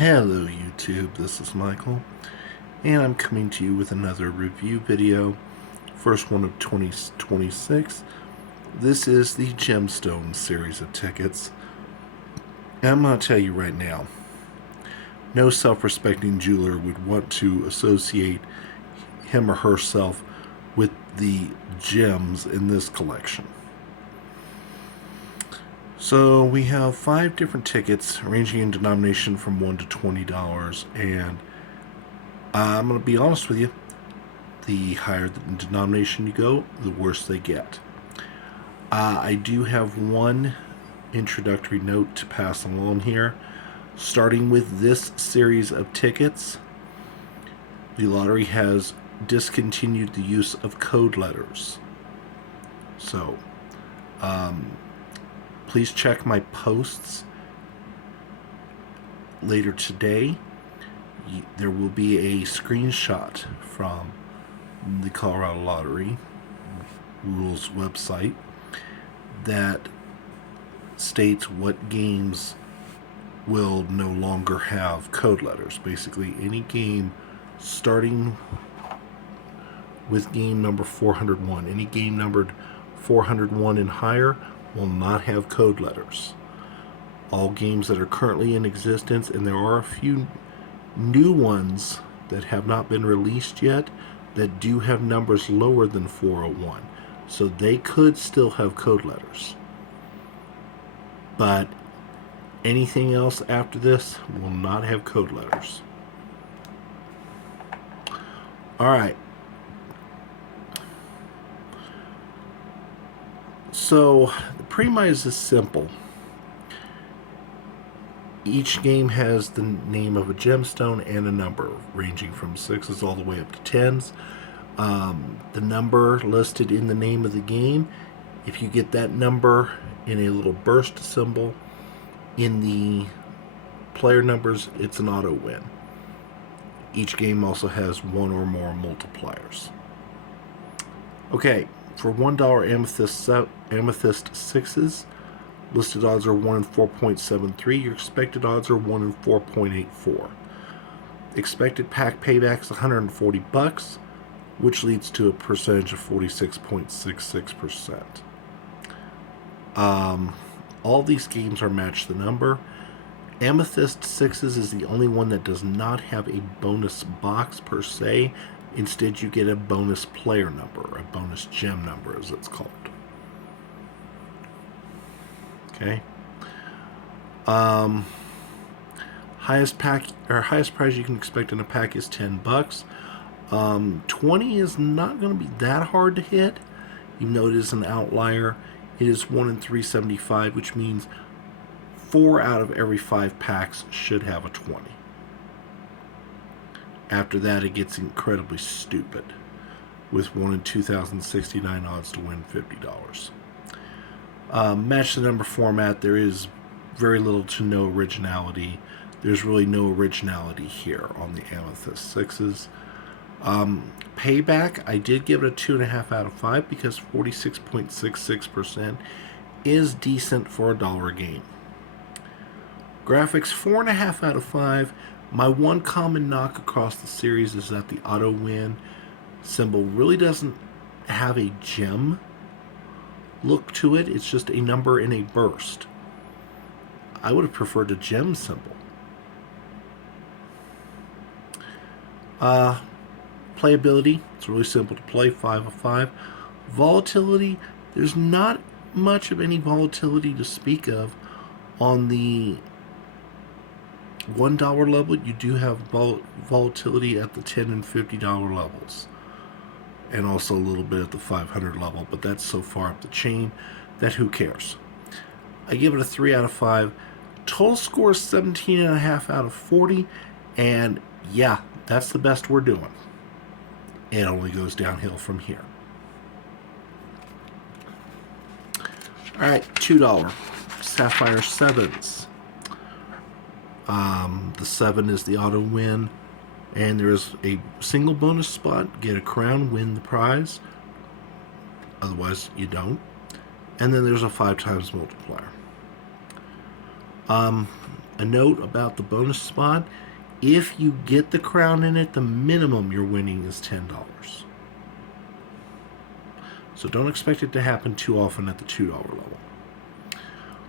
Hello YouTube, this is Michael, and I'm coming to you with another review video, first one of 2026. This is the Gemstone series of tickets, and I'm going to tell you right now, no self-respecting jeweler would want to associate him or herself with the gems in this collection. So we have 5 different tickets ranging in denomination from $1 to $20, and I'm going to be honest with you, the higher the denomination you go, the worse they get. I do have one introductory note to pass along here. Starting with this series of tickets, the lottery has discontinued the use of code letters. So, please check my posts later today. There will be a screenshot from the Colorado Lottery Rules website that states what games will no longer have code letters. Basically, any game starting with game number 401, any game numbered 401 and higher will not have code letters. All games that are currently in existence, and there are a few new ones that have not been released yet that do have numbers lower than 401, so they could still have code letters. But anything else after this will not have code letters. Alright. So, the premise is simple. Each game has the name of a gemstone and a number, ranging from 6s all the way up to 10s. The number listed in the name of the game, if you get that number in a little burst symbol in the player numbers, it's an auto win. Each game also has one or more multipliers. Okay, for $1 amethyst 6s, listed odds are 1 in 4.73. Your expected odds are 1 in 4.84. Expected pack payback is $140, which leads to a percentage of 46.66%. All these games are match the number. Amethyst 6s is the only one that does not have a bonus box per se. Instead, you get a bonus player number, a bonus gem number as it's called. Okay. Highest prize you can expect in a pack is $10. 20 is not going to be that hard to hit, even though it is an outlier. It is 1 in 375, which means 4 out of every 5 packs should have a 20. After that, it gets incredibly stupid, with 1 in 2,069 odds to win $50. Match the number format, there is very little to no originality. There's really no originality here on the Amethyst 6s. Payback, I did give it a 2.5 out of 5 because 46.66% is decent for $1 a game. Graphics, 4.5 out of 5. My one common knock across the series is that the auto win symbol really doesn't have a gem look to it. It's just a number in a burst. I would have preferred a gem symbol. Playability, it's really simple to play, 5 of 5. Volatility, there's not much of any volatility to speak of. On the $1 level, you do have volatility at the $10 and $50 levels, and also a little bit at the 500 level, but that's so far up the chain that who cares. I give it a 3 out of 5. Total score is 17.5 out of 40, and yeah, that's the best we're doing. It only goes downhill from here. Alright, $2 Sapphire 7s. The 7 is the auto win, and there's a single bonus spot. Get a crown, win the prize. Otherwise, you don't. And then there's a 5 times multiplier. A note about the bonus spot: if you get the crown in it, the minimum you're winning is $10. So don't expect it to happen too often at the $2 level.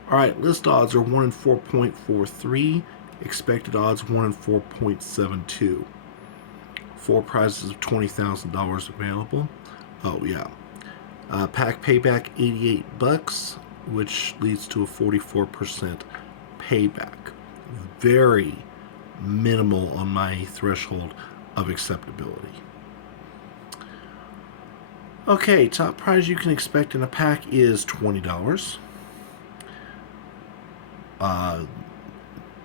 Alright, list odds are 1 in 4.43. Expected odds 1 in 4.72. 4 prizes of $20,000 available. Oh, yeah. Pack payback $88, which leads to a 44% payback. Very minimal on my threshold of acceptability. Okay, top prize you can expect in a pack is $20.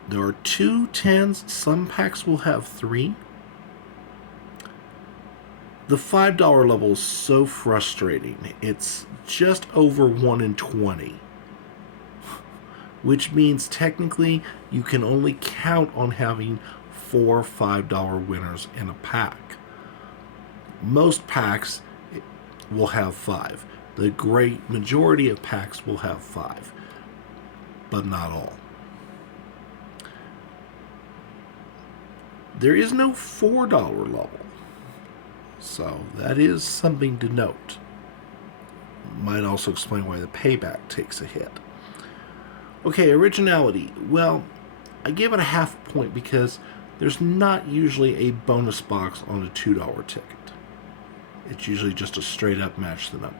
There are 2 10s. Some packs will have 3. The $5 level is so frustrating. It's just over 1 in 20. Which means technically you can only count on having 4 $5 winners in a pack. Most packs will have 5. The great majority of packs will have 5, but not all. There is no $4 level, so that is something to note. Might also explain why the payback takes a hit. Okay, originality. Well, I give it a half point because there's not usually a bonus box on a $2 ticket. It's usually just a straight up match the number.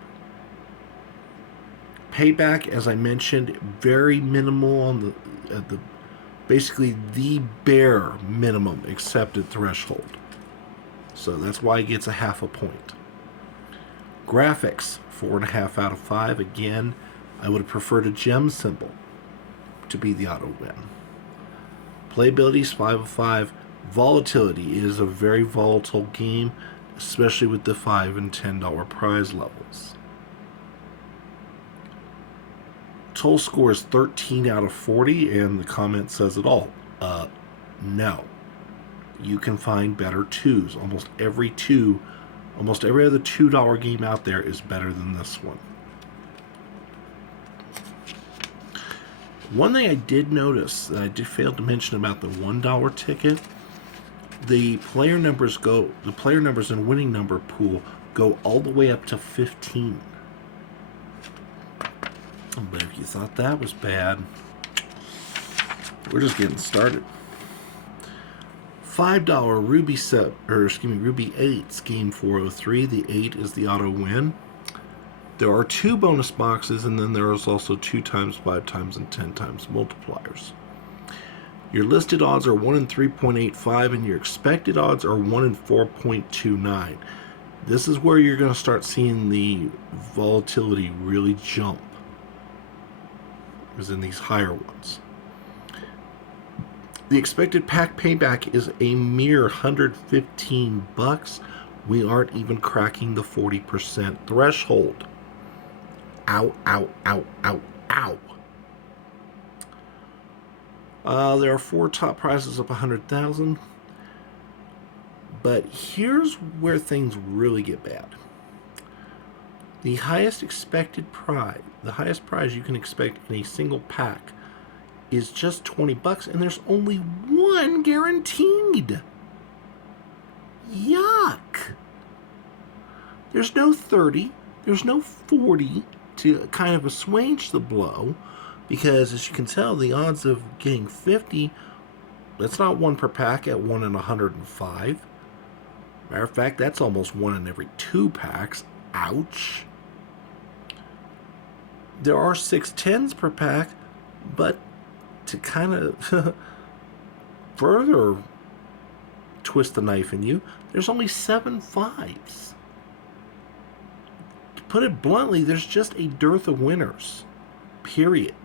Payback, as I mentioned, very minimal on the basically the bare minimum accepted threshold. So that's why it gets a half a point. Graphics, 4.5 out of 5. Again, I would have preferred a gem symbol to be the auto win. Playability is 5 of 5. Volatility is a very volatile game, especially with the $5 and $10 prize levels. Total score is 13 out of 40, and the comment says it all. No. You can find better 2s. Almost every other $2 game out there is better than this one. One thing I did notice that I did fail to mention about the $1 ticket, the player numbers in winning number pool go all the way up to 15. But if you thought that was bad, we're just getting started. $5 Ruby 8's game 403. The 8 is the auto win. There are 2 bonus boxes, and then there is also 2 times, 5 times, and 10 times multipliers. Your listed odds are 1 in 3.85, and your expected odds are 1 in 4.29. This is where you're going to start seeing the volatility really jump, is in these higher ones. The expected pack payback is a mere $115. We aren't even cracking the 40% threshold. Ow, ow, ow, ow, ow. There are 4 top prizes of $100,000. But here's where things really get bad. The highest prize you can expect in a single pack is just $20, and there's only 1 guaranteed. Yuck. There's no 30, there's no 40 to kind of assuage the blow, because as you can tell, the odds of getting 50, that's not 1 per pack at 1 in 105. Matter of fact, that's almost 1 in every 2 packs. Ouch. There are 6 10s per pack, but to kind of further twist the knife in you, there's only 7 5s. To put it bluntly, there's just a dearth of winners. Period.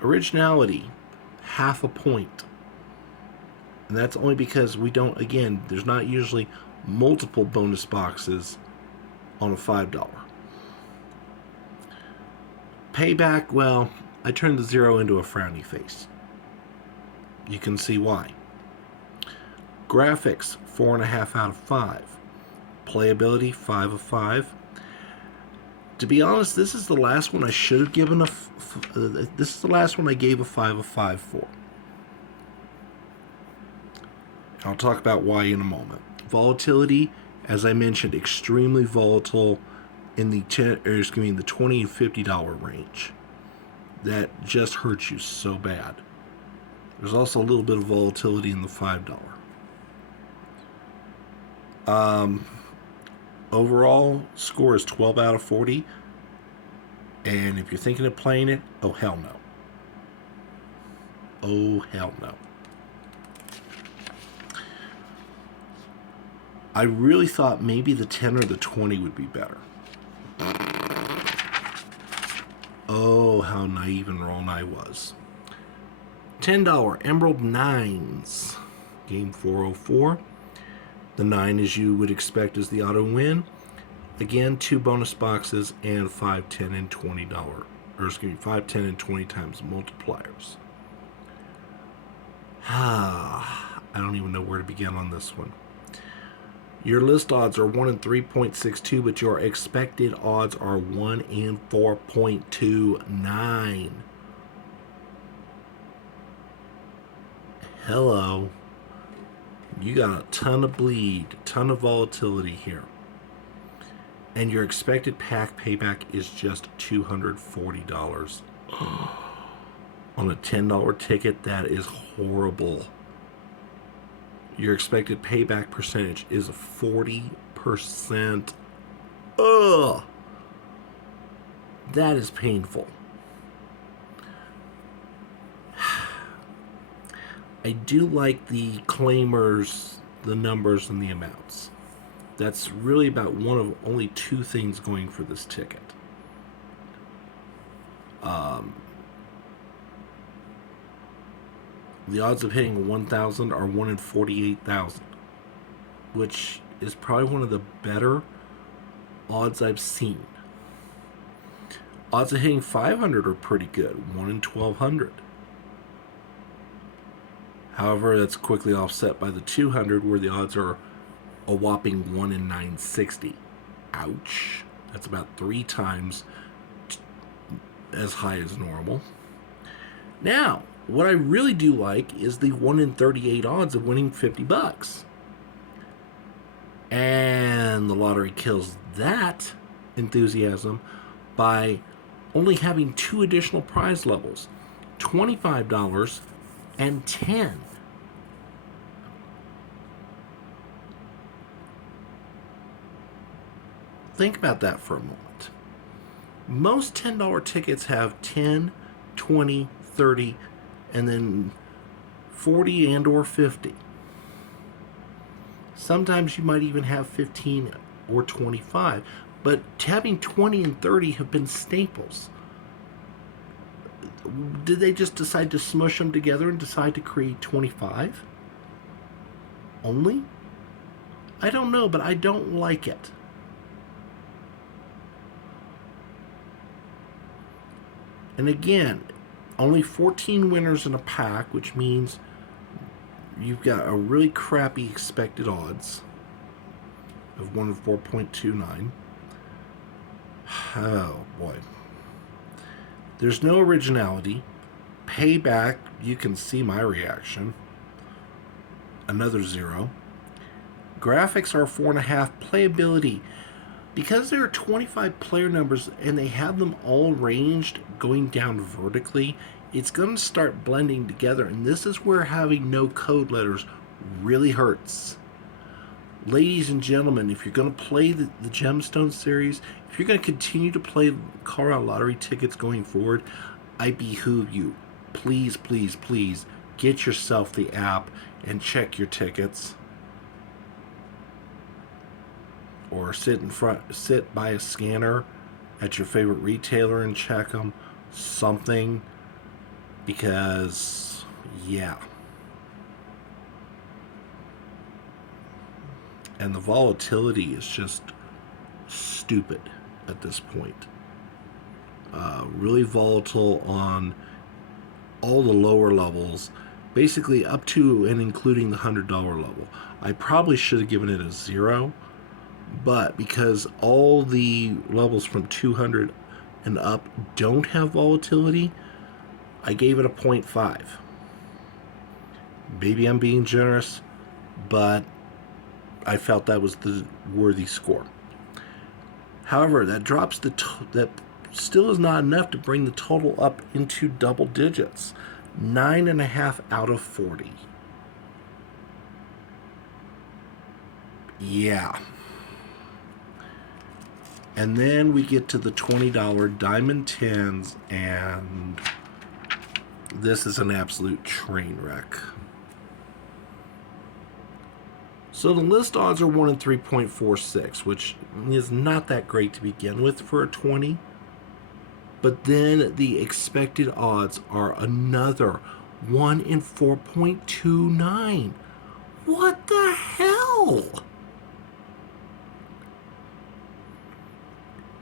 Originality, half a point. And that's only because there's not usually multiple bonus boxes on a $5. Payback, well, I turned the 0 into a frowny face. You can see why. Graphics, 4.5 out of 5. Playability, 5 of 5. To be honest, this is the last one I should have given this is the last one I gave a 5 of 5 for. I'll talk about why in a moment. Volatility, as I mentioned, extremely volatile in the the $20 and $50 range. That just hurts you so bad. There's also a little bit of volatility in the $5. Overall score is 12 out of 40. And if you're thinking of playing it, oh hell no. Oh hell no. I really thought maybe the 10 or the 20 would be better. Oh, how naive and wrong I was. $10 Emerald Nines. Game 404. The 9, as you would expect, is the auto win. Again, 2 bonus boxes and 5, 10, and $20. Or excuse me, 5, 10, and 20 times multipliers. I don't even know where to begin on this one. Your list odds are 1 in 3.62, but your expected odds are 1 in 4.29. Hello. You got a ton of bleed, ton of volatility here. And your expected pack payback is just $240. On a $10 ticket, that is horrible. Your expected payback percentage is 40%. Ugh! That is painful. I do like the claimers, the numbers, and the amounts. That's really about one of only 2 things going for this ticket. The odds of hitting 1,000 are 1 in 48,000, which is probably one of the better odds I've seen. Odds of hitting 500 are pretty good, 1 in 1,200. However, that's quickly offset by the 200, where the odds are a whopping 1 in 960. Ouch. That's about 3 times as high as normal. Now, what I really do like is the 1 in 38 odds of winning $50. And the lottery kills that enthusiasm by only having 2 additional prize levels, $25 and $10. Think about that for a moment. Most $10 tickets have 10, 20, 30, and then 40 and or 50. Sometimes you might even have 15 or 25, but having 20 and 30 have been staples. Did they just decide to smush them together and decide to create 25 only? I don't know, but I don't like it. And again, only 14 winners in a pack, which means you've got a really crappy expected odds of 1 in 4.29. Oh boy. There's no originality. Payback, you can see my reaction. Another 0. Graphics are 4.5. Playability, because there are 25 player numbers and they have them all ranged going down vertically, it's going to start blending together, and this is where having no code letters really hurts. Ladies and gentlemen, if you're going to play the Gemstone series, if you're going to continue to play Colorado Lottery tickets going forward, I behoove you, please, please, please, get yourself the app and check your tickets. Or sit by a scanner at your favorite retailer and check them. Something. Because, yeah. And the volatility is just stupid at this point. Really volatile on all the lower levels, basically up to and including the $100 level. I probably should have given it a 0, But because all the levels from 200 and up don't have volatility, I gave it a 0.5. Maybe I'm being generous, but I felt that was the worthy score. However, that drops that still is not enough to bring the total up into double digits. 9.5 out of 40. Yeah. And then we get to the $20 Diamond 10s, and this is an absolute train wreck. So the list odds are 1 in 3.46, which is not that great to begin with for a 20. But then the expected odds are another 1 in 4.29. What the hell?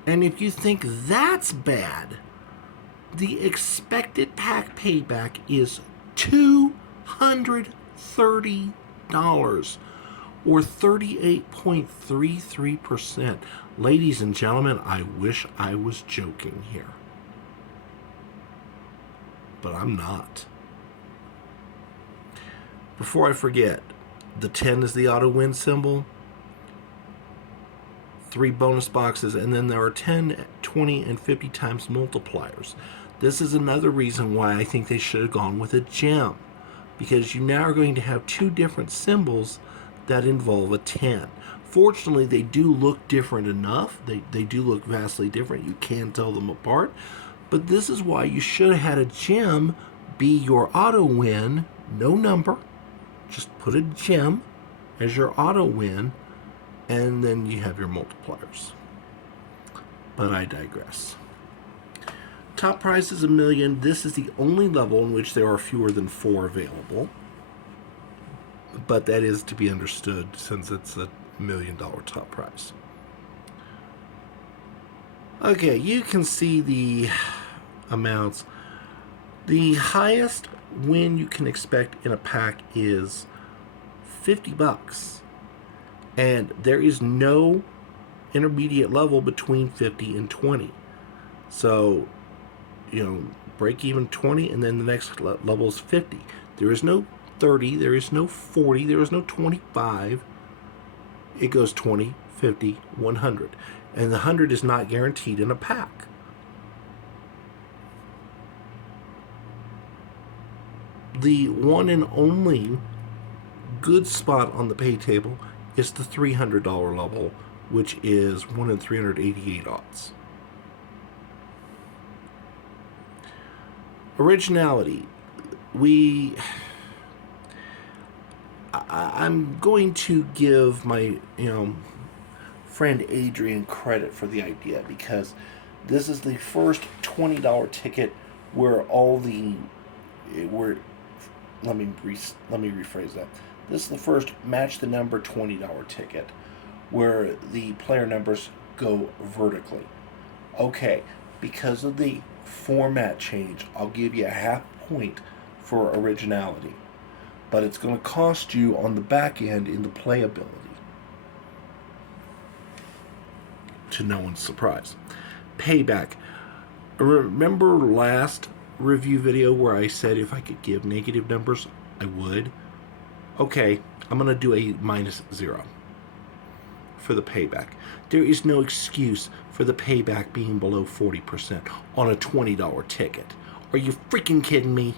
And if you think that's bad, the expected pack payback is $230 or 38.33%. Ladies and gentlemen, I wish I was joking here. But I'm not. Before I forget, the 10 is the auto win symbol. 3 bonus boxes, and then there are 10, 20, and 50 times multipliers. This is another reason why I think they should have gone with a gem, because you now are going to have 2 different symbols that involve a 10. Fortunately, they do look different enough. They do look vastly different. You can tell them apart. But this is why you should have had a gem be your auto win, no number. Just put a gem as your auto win, and then you have your multipliers. But I digress. Top prize is $1 million. This is the only level in which there are fewer than 4 available. But that is to be understood since it's a $1 million top prize. Okay, you can see the amounts. The highest win you can expect in a pack is $50. And there is no intermediate level between 50 and 20. So, break even 20, and then the next level is 50. There is no 30, there is no 40, there is no 25. It goes 20, 50, 100. And the 100 is not guaranteed in a pack. The one and only good spot on the pay table is the $300 level, which is 1 in 388 odds. Originality. I'm going to give my, friend Adrian credit for the idea, because this is the first $20 ticket where let me rephrase that. This is the first match the number $20 ticket where the player numbers go vertically. Okay, because of the format change, I'll give you a half point for originality. But it's going to cost you on the back end in the playability. To no one's surprise. Payback. Remember last review video where I said if I could give negative numbers, I would? Okay, I'm going to do a -0 for the payback. There is no excuse for the payback being below 40% on a $20 ticket. Are you freaking kidding me?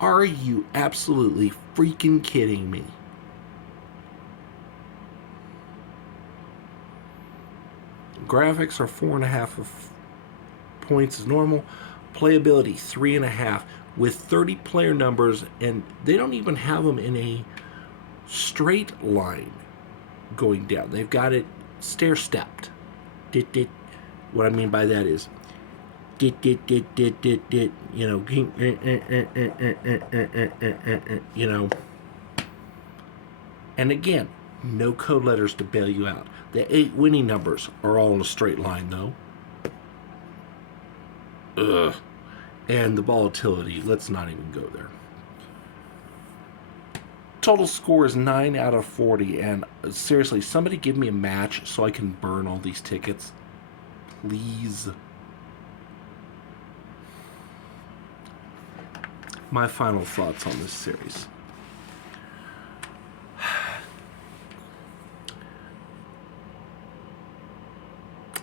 Are you absolutely freaking kidding me? Graphics are 4.5 points as normal. Playability 3.5 with 30 player numbers, and they don't even have them in a straight line going down. They've got it stair-stepped. What I mean by that is and again, no code letters to bail you out. The 8 winning numbers are all in a straight line, though. Ugh. And the volatility, let's not even go there. total score is 9 out of 40, and seriously, somebody give me a match so I can burn all these tickets. Please. My final thoughts on this series.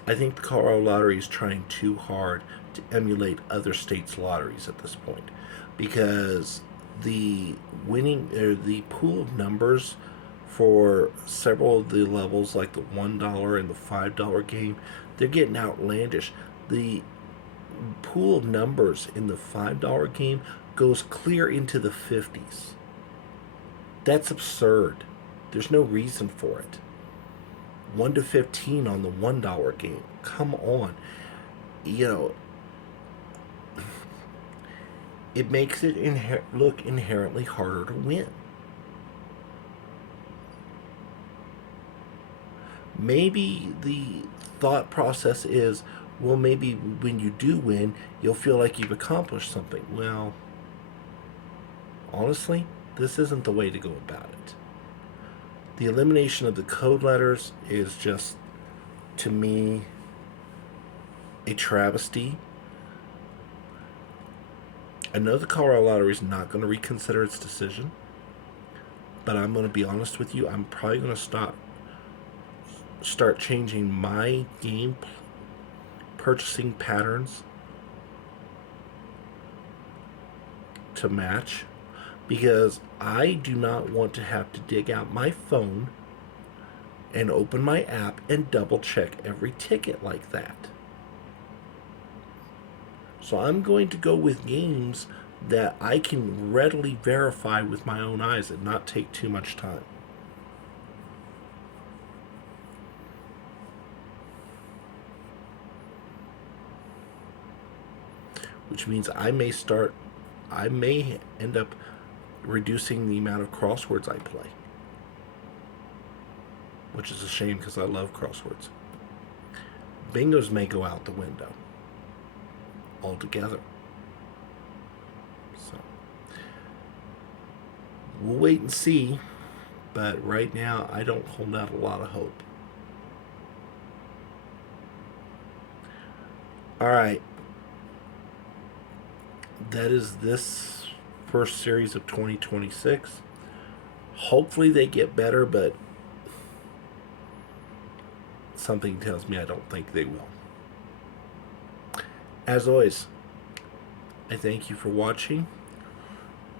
I think the Colorado Lottery is trying too hard to emulate other states' lotteries at this point, because the the pool of numbers for several of the levels, like the $1 and the $5 game, they're getting outlandish. The pool of numbers in the $5 game goes clear into the 50s. That's absurd. There's no reason for it. 1 to 15 on the $1 game. Come on. You know, it makes it look inherently harder to win. Maybe the thought process is, well, maybe when you do win, you'll feel like you've accomplished something. Well, honestly, this isn't the way to go about it. The elimination of the code letters is just, to me, a travesty. I know the Colorado Lottery is not going to reconsider its decision, but I'm going to be honest with you. I'm probably going to start changing my game purchasing patterns to match, because I do not want to have to dig out my phone and open my app and double check every ticket like that. So I'm going to go with games that I can readily verify with my own eyes and not take too much time. Which means I may end up reducing the amount of crosswords I play. Which is a shame, because I love crosswords. Bingos may go out the window altogether. So we'll wait and see, but right now I don't hold out a lot of hope. Alright. That is this first series of 2026. Hopefully they get better, but something tells me I don't think they will. As always, I thank you for watching.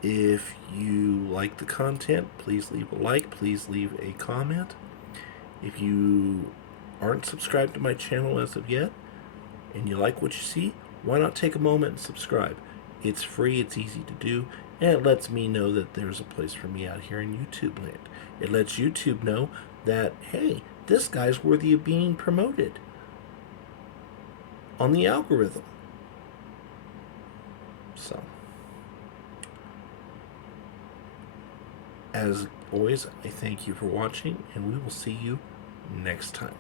If you like the content, please leave a like, please leave a comment. If you aren't subscribed to my channel as of yet, and you like what you see, why not take a moment and subscribe? It's free, it's easy to do, and it lets me know that there's a place for me out here in YouTube land. It lets YouTube know that, hey, this guy's worthy of being promoted on the algorithm. So, as always, I thank you for watching, and we will see you next time.